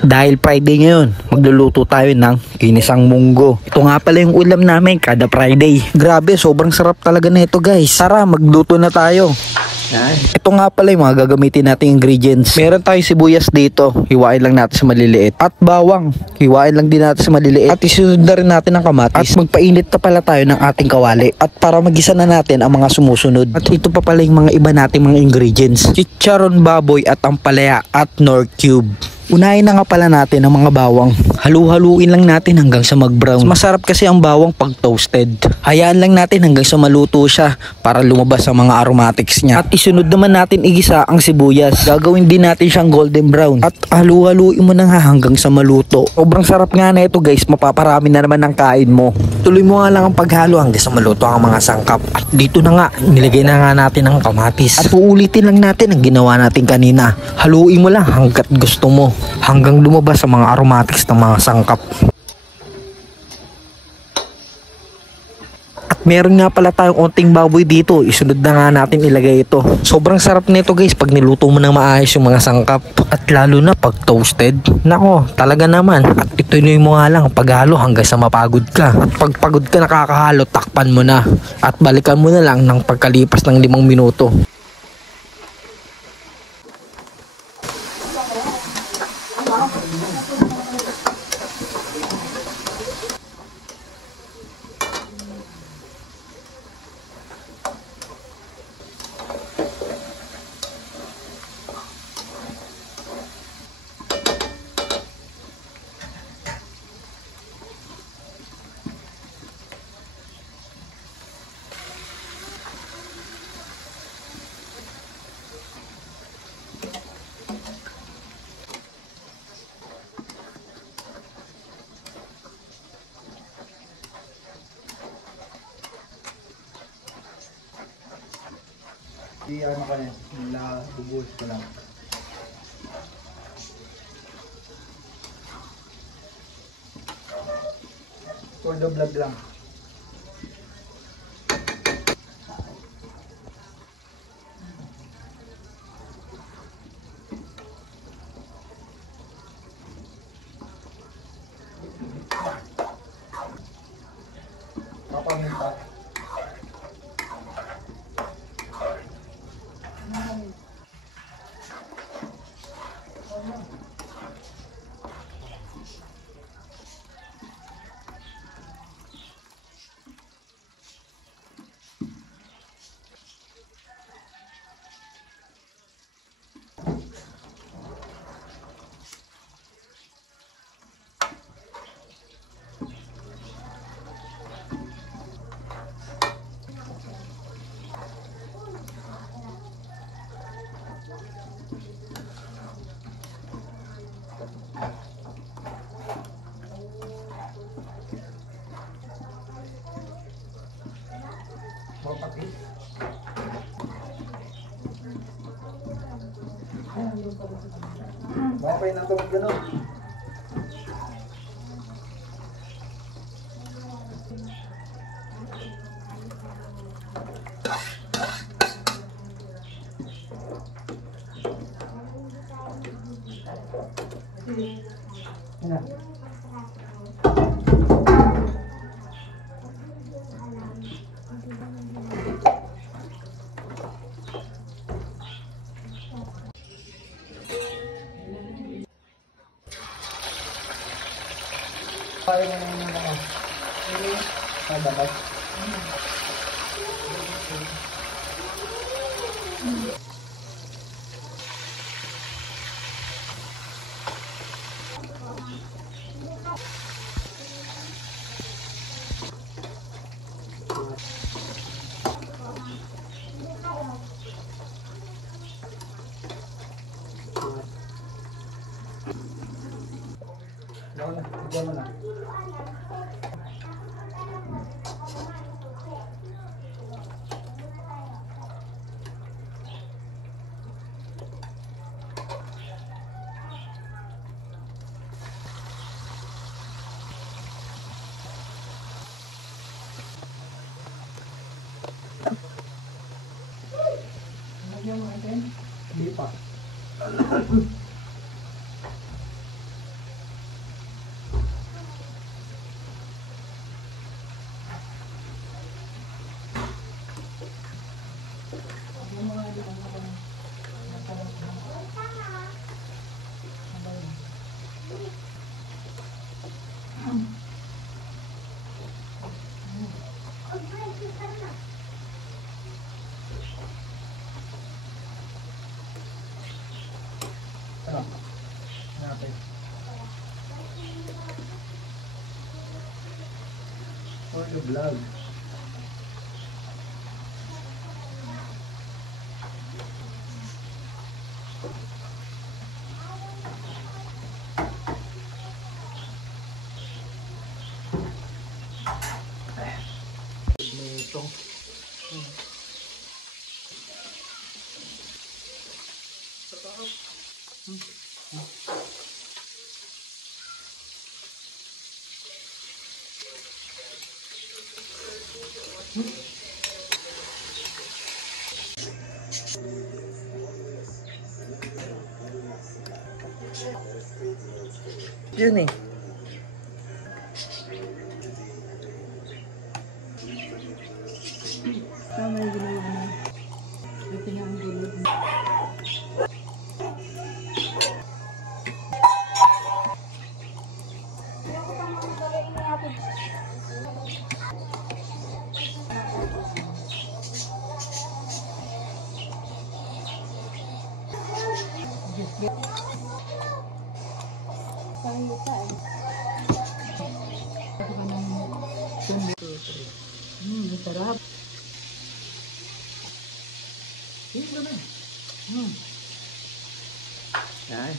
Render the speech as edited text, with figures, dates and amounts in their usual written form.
Dahil Friday ngayon, magluluto tayo ng ginisang munggo. Ito nga pala yung ulam namin kada Friday. Grabe, sobrang sarap talaga na ito guys. Tara, magluto na tayo. Yan. Ito nga pala yung mga gagamitin nating ingredients. Meron tayong sibuyas dito, hiwain lang natin sa maliliit. At bawang, hiwain lang din natin sa maliliit. At isunod na rin natin ang kamatis. At magpainit na pala tayo ng ating kawali. At para magisa na natin ang mga sumusunod. At ito pa pala yung mga iba nating mga ingredients. Chicharon baboy at ampalaya at Knorr cube. Unahin na nga pala natin ang mga bawang. Halu-haluin lang natin hanggang sa mag-brown. Masarap kasi ang bawang pag toasted. Hayaan lang natin hanggang sa maluto siya para lumabas ang mga aromatics niya. At isunod naman natin igisa ang sibuyas. Gagawin din natin siyang golden brown. At halu-haluin mo na nga hanggang sa maluto. Sobrang sarap nga na ito guys. Mapaparami na naman ang kain mo. Tuloy mo nga lang ang paghalo hanggang sa maluto ang mga sangkap. At dito na nga, nilagay na nga natin ang kamatis. At uulitin lang natin ang ginawa natin kanina. Haluin mo lang hanggat gusto mo. Hanggang lumabas ang mga aromatics ng mga sangkap. At meron nga pala tayong onting baboy dito. Isunod na nga natin ilagay ito. Sobrang sarap nito guys pag niluto mo ng maayos yung mga sangkap. At lalo na pag toasted. Nako, talaga naman. At ituloy mo nga lang paghalo hanggang sa mapagod ka. At pag pagod ka nakakahalo, takpan mo na. At balikan mo na lang ng pagkalipas ng 5 minuto. Di ano ka rin, nila bubuhos ko lang. For the vlog lang. Papaminta. Pati. Mapay na ito gano'n. Yan. Kaya mo naman yung mga dapat. Diyan mo na. Hindi pa. Ano? Hanapin. For the vlog. Ito. Yun eh. Tama yung ginawa mo. Ito nga ang gulog mo. Parang lupa eh. Ito ka ng ang sarap. Hindi na. Yan.